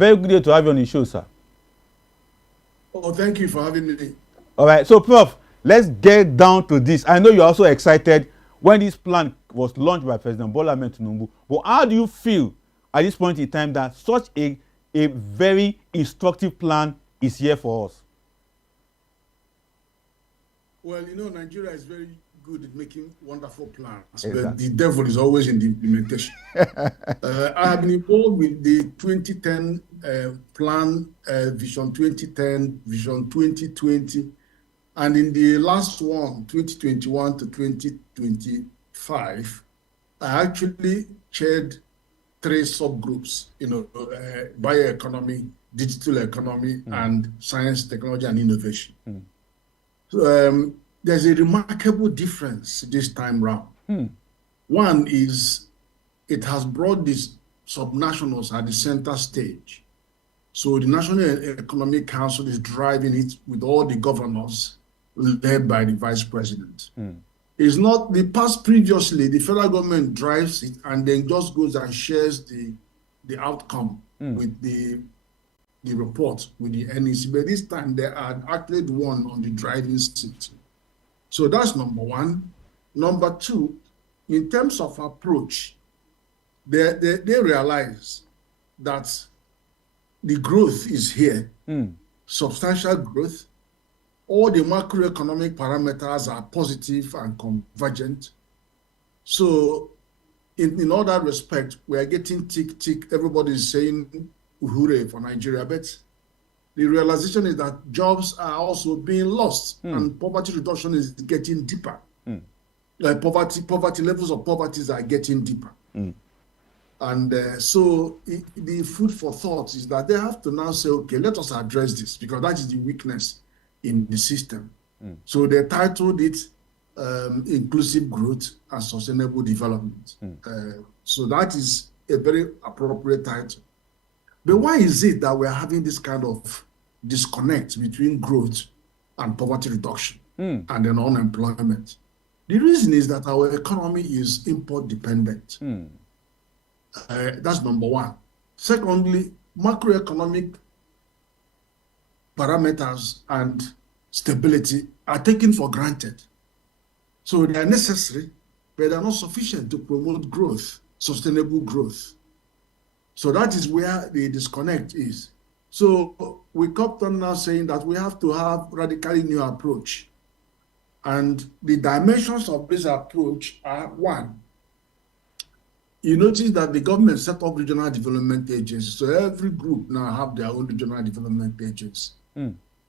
Very good day to have you on the show, sir. Oh, thank you for having me. All right, so Prof, let's get down to this. I know you're also excited when this plan was launched by President Bola Ahmed Tinubu. But how do you feel at this point in time that such a very instructive plan is here for us? Well, Nigeria is very good at making wonderful plans, Exactly. But the devil is always in the implementation. I have been involved with the 2010 plan, Vision 2010, Vision 2020, and in the last one, 2021 to 2025, I actually chaired 3 subgroups, bioeconomy, digital economy, and science, technology, and innovation. So, there's a remarkable difference this time round. One is it has brought these subnationals at the center stage. So the National Economic Council is driving it with all the governors led by the vice president. It's not the past previously, the federal government drives it and then just goes and shares the outcome with the report with the NEC. But this time they are actually the one on the driving seat. So that's number one. Number two, in terms of approach, they realize that the growth is here, substantial growth. All the macroeconomic parameters are positive and convergent. So in all that respect, we are getting tick. Everybody is saying hooray for Nigeria, but the realization is that jobs are also being lost and poverty reduction is getting deeper. Like poverty levels of poverty are getting deeper. And so the food for thought is that they have to now say, okay, let us address this because that is the weakness in the system. So they titled it Inclusive Growth and Sustainable Development. So that is a very appropriate title. But why is it that we're having this kind of disconnect between growth and poverty reduction and then unemployment? The reason is that our economy is import dependent. That's number one. Secondly, macroeconomic parameters and stability are taken for granted. So they are necessary, but they are not sufficient to promote growth, sustainable growth. So that is where the disconnect is. So we kept on now saying that we have to have radically new approach. And the dimensions of this approach are one. You notice that the government set up regional development agencies. So every group now have their own regional development agencies.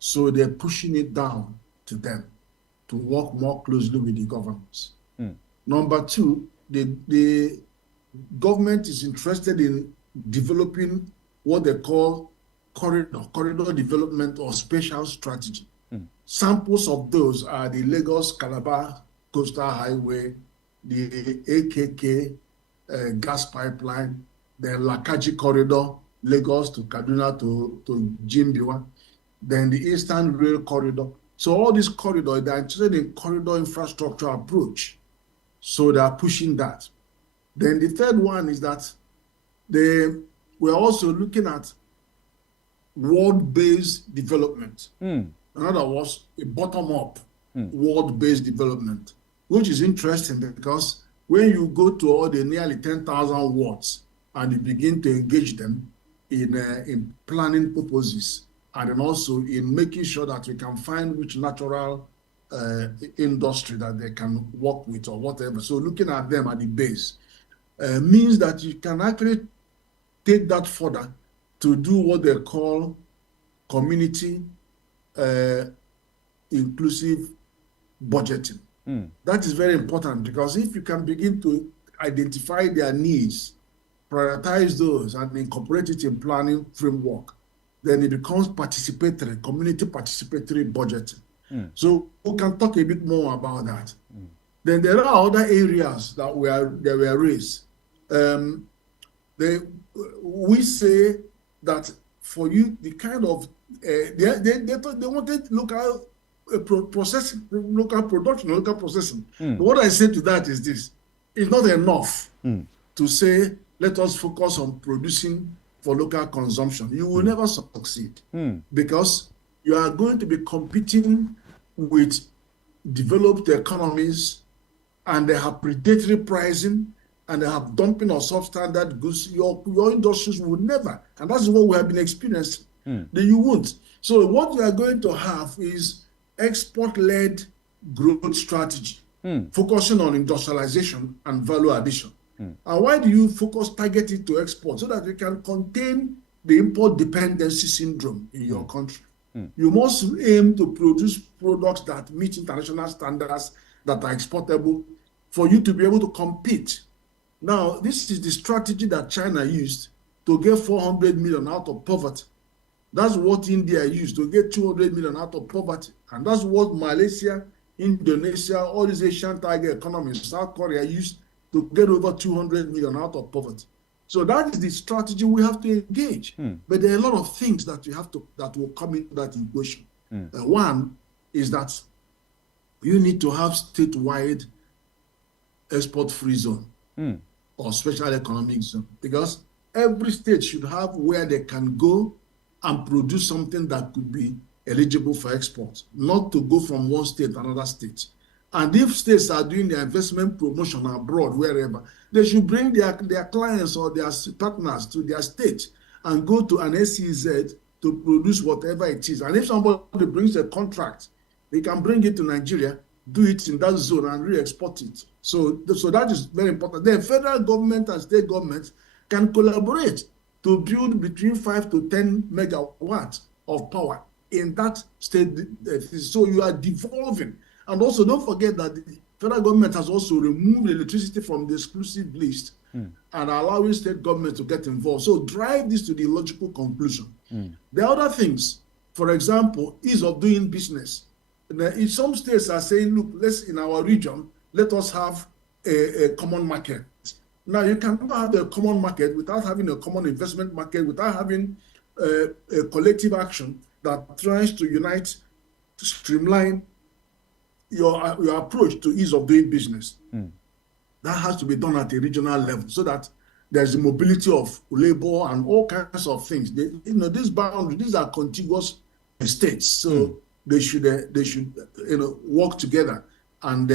So they're pushing it down to them to work more closely with the governments. Number two, the government is interested in developing what they call corridor development or spatial strategy. Samples of those are the Lagos-Calabar Coastal Highway, the AKK gas pipeline, the Lakaji Corridor, Lagos to Kaduna to Jimbiwa, then the Eastern Rail Corridor. So all these corridors, they're interested in corridor infrastructure approach. So they are pushing that. Then the third one is that we're also looking at world-based development. In other words, a bottom-up world-based development, which is interesting because when you go to all the nearly 10,000 wards and you begin to engage them in planning purposes and then also in making sure that we can find which natural industry that they can work with or whatever. So looking at them at the base means that you can actually take that further to do what they call community inclusive budgeting. That is very important because if you can begin to identify their needs, prioritize those and incorporate it in planning framework, then it becomes participatory, community participatory budgeting. So we can talk a bit more about that. Then there are other areas that were raised. We say that for you, the kind of they wanted local processing, local production, local processing. But what I say to that is this: it's not enough to say let us focus on producing for local consumption, you will never succeed because you are going to be competing with developed economies, and they have predatory pricing, and they have dumping of substandard goods. Your industries will never, and that's what we have been experiencing. Then you won't. So what you are going to have is export-led growth strategy, focusing on industrialization and value addition. And why do you target it to export? So that you can contain the import dependency syndrome in your country. You must aim to produce products that meet international standards, that are exportable, for you to be able to compete. Now, this is the strategy that China used to get 400 million out of poverty. That's what India used to get 200 million out of poverty. And that's what Malaysia, Indonesia, all these Asian tiger economies, South Korea used to get over 200 million out of poverty. So that is the strategy we have to engage. But there are a lot of things that will come into that equation. One is that you need to have statewide export-free zone or special economic zone, because every state should have where they can go and produce something that could be eligible for export, not to go from one state to another state. And if states are doing their investment promotion abroad, wherever, they should bring their clients or their partners to their state and go to an SEZ to produce whatever it is. And if somebody brings a contract, they can bring it to Nigeria, do it in that zone, and re-export it. So that is very important. Then federal government and state governments can collaborate to build between 5 to 10 megawatts of power in that state. So you are devolving. And also, don't forget that the federal government has also removed electricity from the exclusive list and allowing state government to get involved. So drive this to the logical conclusion. The other things, for example, ease of doing business. In some states are saying, look, in our region, let us have a common market. Now, you cannot have a common market without having a common investment market, without having a collective action that tries to unite, to streamline your approach to ease of doing business. That has to be done at a regional level so that there's a mobility of labor and all kinds of things. These boundaries, these are contiguous states, so they should work together and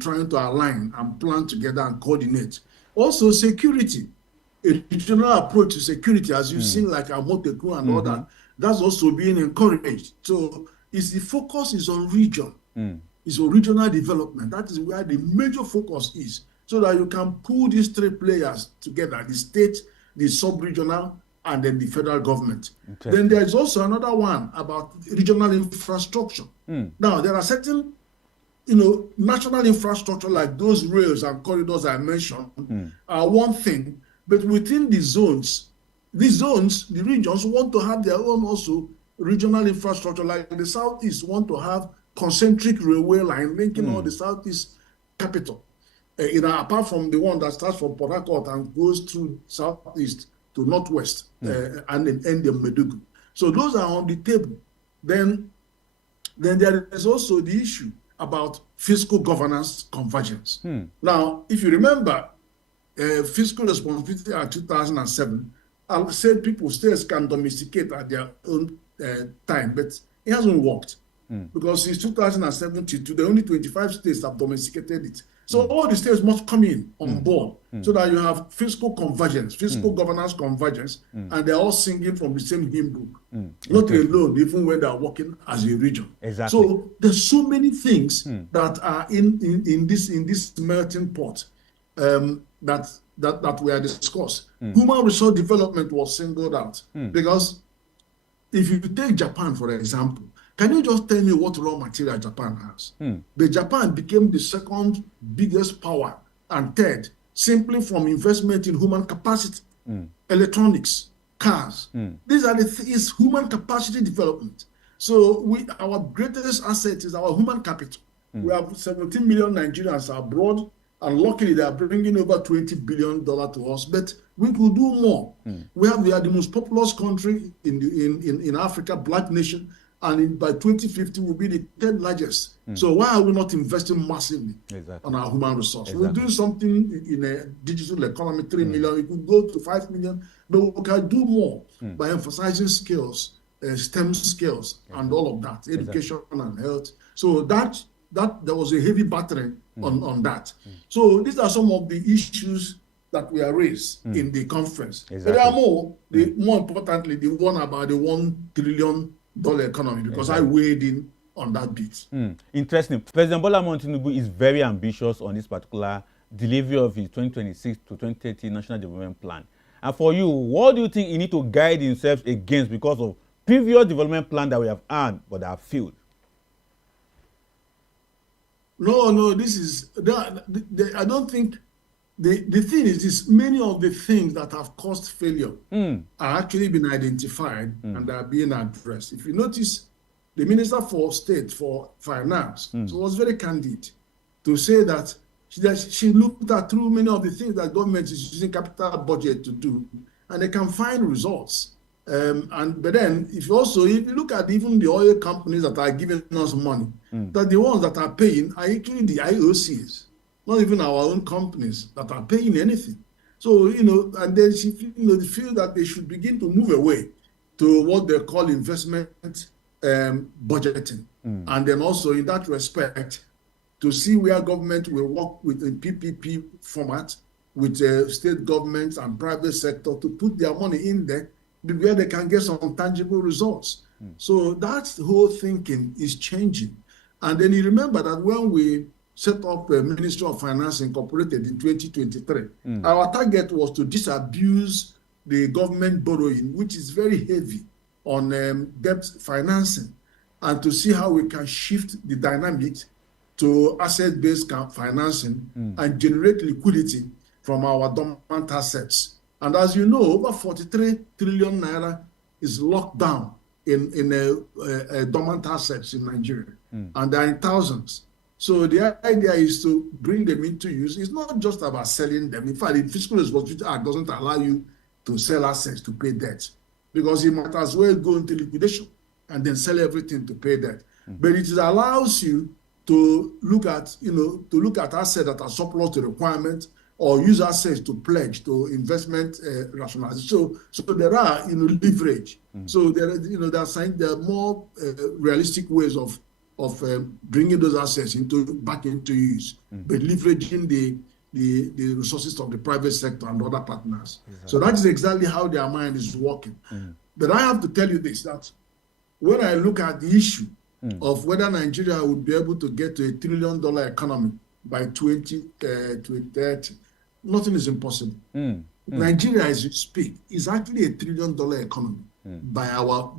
trying to align and plan together and coordinate. Also, security, a regional approach to security, as you've seen, like Amoteku and all that, that's also being encouraged. So the focus is on region. It's on regional development. That is where the major focus is, so that you can pull these three players together, the state, the sub-regional, and then the federal government. Then there is also another one about regional infrastructure. Now, there are certain national infrastructure like those rails and corridors I mentioned are one thing, but within the regions want to have their own also regional infrastructure. Like the Southeast want to have concentric railway line linking all the Southeast capital, apart from the one that starts from Port Harcourt and goes through Southeast to Northwest and then end in Maiduguri. So those are on the table. Then there is also the issue about fiscal governance convergence. Now, if you remember, fiscal responsibility at 2007, I said states can domesticate at their own time, but it hasn't worked. Because since 2017, the only 25 states have domesticated it. So all the states must come in on board so that you have fiscal convergence, fiscal governance convergence, and they're all singing from the same hymn book. Not alone, even when they're working as a region. Exactly. So there's so many things that are in this melting pot that we are discussed. Human resource development was singled out because if you take Japan, for example, can you just tell me what raw material Japan has? But Japan became the second biggest power and third simply from investment in human capacity, electronics, cars. These are is human capacity development. So our greatest asset is our human capital. We have 17 million Nigerians abroad, and luckily they are bringing over $20 billion to us. But we could do more. We are the most populous country in Africa, black nation. and by 2050 we'll be the third largest. So why are we not investing massively on our human resource? We'll do something in a digital economy, 3 million, we could go to 5 million, but we can do more by emphasizing skills, STEM skills, and all of that, education and health. So that there was a heavy battering on that. So these are some of the issues that were raised in the conference. But there are more. More importantly, the one about the $1 trillion economy, because I weighed in on that bit. Interesting. President Bola Tinubu is very ambitious on this particular delivery of his 2026 to 2030 National Development Plan. And for you, what do you think he needs to guide himself against because of previous development plans that we have had but that have failed? No, this is, I don't think, the thing is this, many of the things that have caused failure are actually been identified and are being addressed. If you notice, the Minister for State for Finance was very candid to say that she looked at through many of the things that government is using capital budget to do, and they can find results. But then, if you look at even the oil companies that are giving us money, that the ones that are paying are actually the IOCs, not even our own companies that are paying anything. So, and then she feel that they should begin to move away to what they call investment budgeting. And then also in that respect, to see where government will work with a PPP format with state governments and private sector to put their money in there where they can get some tangible results. So that whole thinking is changing. And then you remember that when we set up a Ministry of Finance Incorporated in 2023, our target was to disabuse the government borrowing, which is very heavy on debt financing, and to see how we can shift the dynamics to asset-based financing and generate liquidity from our dormant assets. And as you know, over 43 trillion naira is locked down in dormant assets in Nigeria, and they are in thousands. So the idea is to bring them into use. It's not just about selling them. In fact, the Fiscal Responsibility Act doesn't allow you to sell assets to pay debt, because you might as well go into liquidation and then sell everything to pay debt. But it allows you to look at assets that are surplus to requirement, or use assets to pledge to investment rationalization. So there are leverage. So there are more realistic ways of bringing those assets back into use, but leveraging the resources of the private sector and other partners. Exactly. So that is exactly how their mind is working. But I have to tell you this, that when I look at the issue of whether Nigeria would be able to get to $1 trillion economy by 2030, nothing is impossible. Nigeria, as you speak, is actually $1 trillion economy by our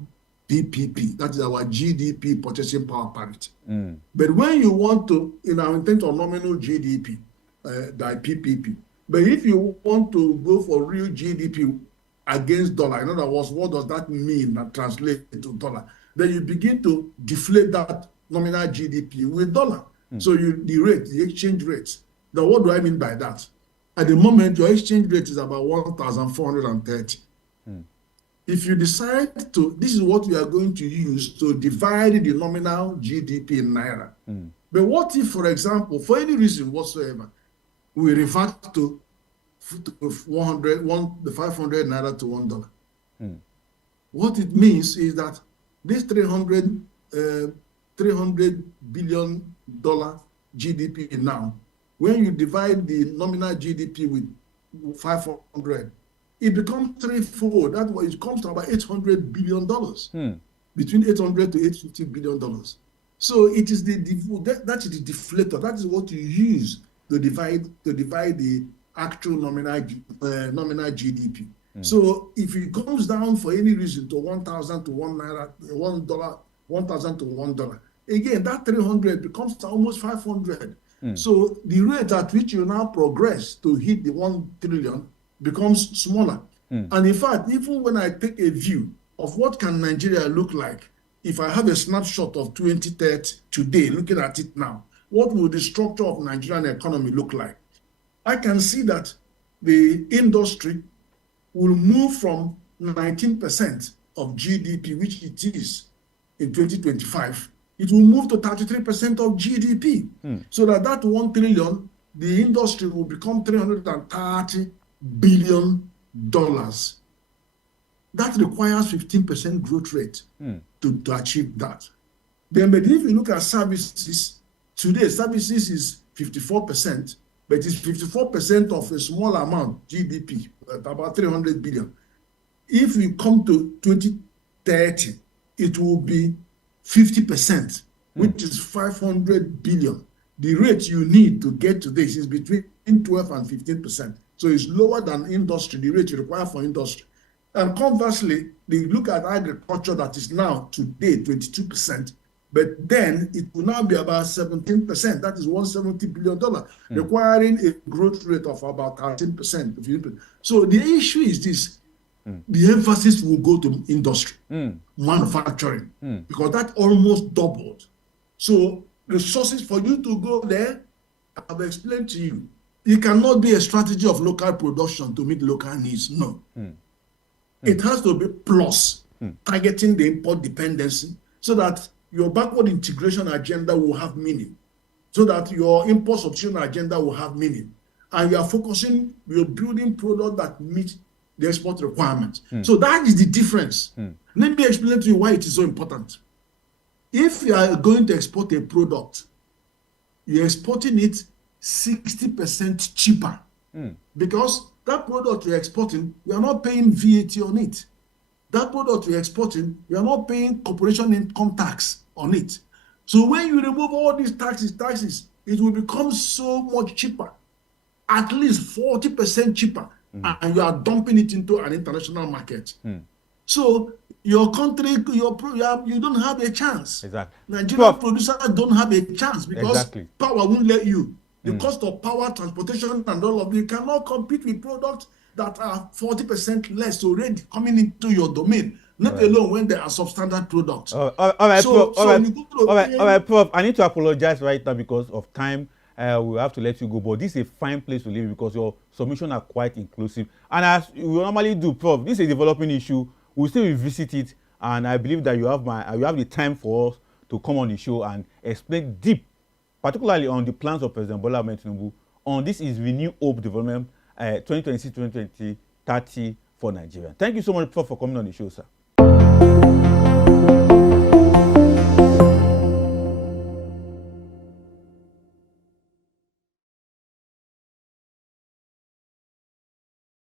PPP, that is our GDP purchasing power parity. But when you want to, in our intent of nominal GDP by PPP, but if you want to go for real GDP against dollar, in other words, what does that mean that translates to dollar? Then you begin to deflate that nominal GDP with dollar. So the exchange rate. Now, what do I mean by that? At the moment, your exchange rate is about 1,430. If you decide to, this is what we are going to use to divide the nominal GDP in naira. But what if, for example, for any reason whatsoever, we revert to the 500 naira to $1? What it means is that this $300 billion GDP now, when you divide the nominal GDP with 500, it becomes threefold. That way, it comes to about $800 billion, between $800 to $850 billion. So it is that is the deflator. That is what you use to divide the actual nominal GDP. So if it comes down for any reason to 1,000 to $1, 1,000 to $1, again that 300 becomes almost 500. So the rate at which you now progress to hit the 1 trillion becomes smaller. And in fact, even when I take a view of what can Nigeria look like, if I have a snapshot of 2030 today, looking at it now, what will the structure of Nigerian economy look like? I can see that the industry will move from 19% of GDP, which it is, in 2025, it will move to 33% of GDP. So that 1 trillion, the industry will become $330 billion. That requires 15% growth rate to achieve that. Then, but if you look at services, today services is 54%, but it's 54% of a small amount, GDP, about 300 billion. If we come to 2030, it will be 50%, which is 500 billion. The rate you need to get to this is between 12 and 15%. So it's lower than industry, the rate you require for industry. And conversely, they look at agriculture that is now today 22%, but then it will now be about 17%. That is $170 billion, requiring a growth rate of about 13%. So the issue is this. The emphasis will go to industry, manufacturing, because that almost doubled. So resources for you to go there, I've explained to you, it cannot be a strategy of local production to meet local needs. No. It has to be plus targeting the import dependency so that your backward integration agenda will have meaning, so that your import substitution agenda will have meaning. And you are focusing, you're building products that meet the export requirements. So that is the difference. Let me explain to you why it is so important. If you are going to export a product, you're exporting it 60% cheaper because that product you're exporting, you are not paying VAT on it. That product you're exporting, you are not paying corporation income tax on it. So when you remove all these taxes, it will become so much cheaper, at least 40% cheaper. And you are dumping it into an international market. So your country, you don't have a chance. Exactly. Nigerian producers don't have a chance because power won't let you. The cost of power, transportation, and all of you cannot compete with products that are 40% less already coming into your domain. Not alone when they are substandard products. All right, Prof. I need to apologize right now because of time. We'll have to let you go, but this is a fine place to live because your submissions are quite inclusive. And as we normally do, Prof, this is a developing issue. We'll still revisit it, and I believe that you have the time for us to come on the show and explain deep, particularly on the plans of President Bola Ahmed Tinubu on this is Renew Hope Development 2026-2030 for Nigeria. Thank you so much, Prof, for coming on the show, sir.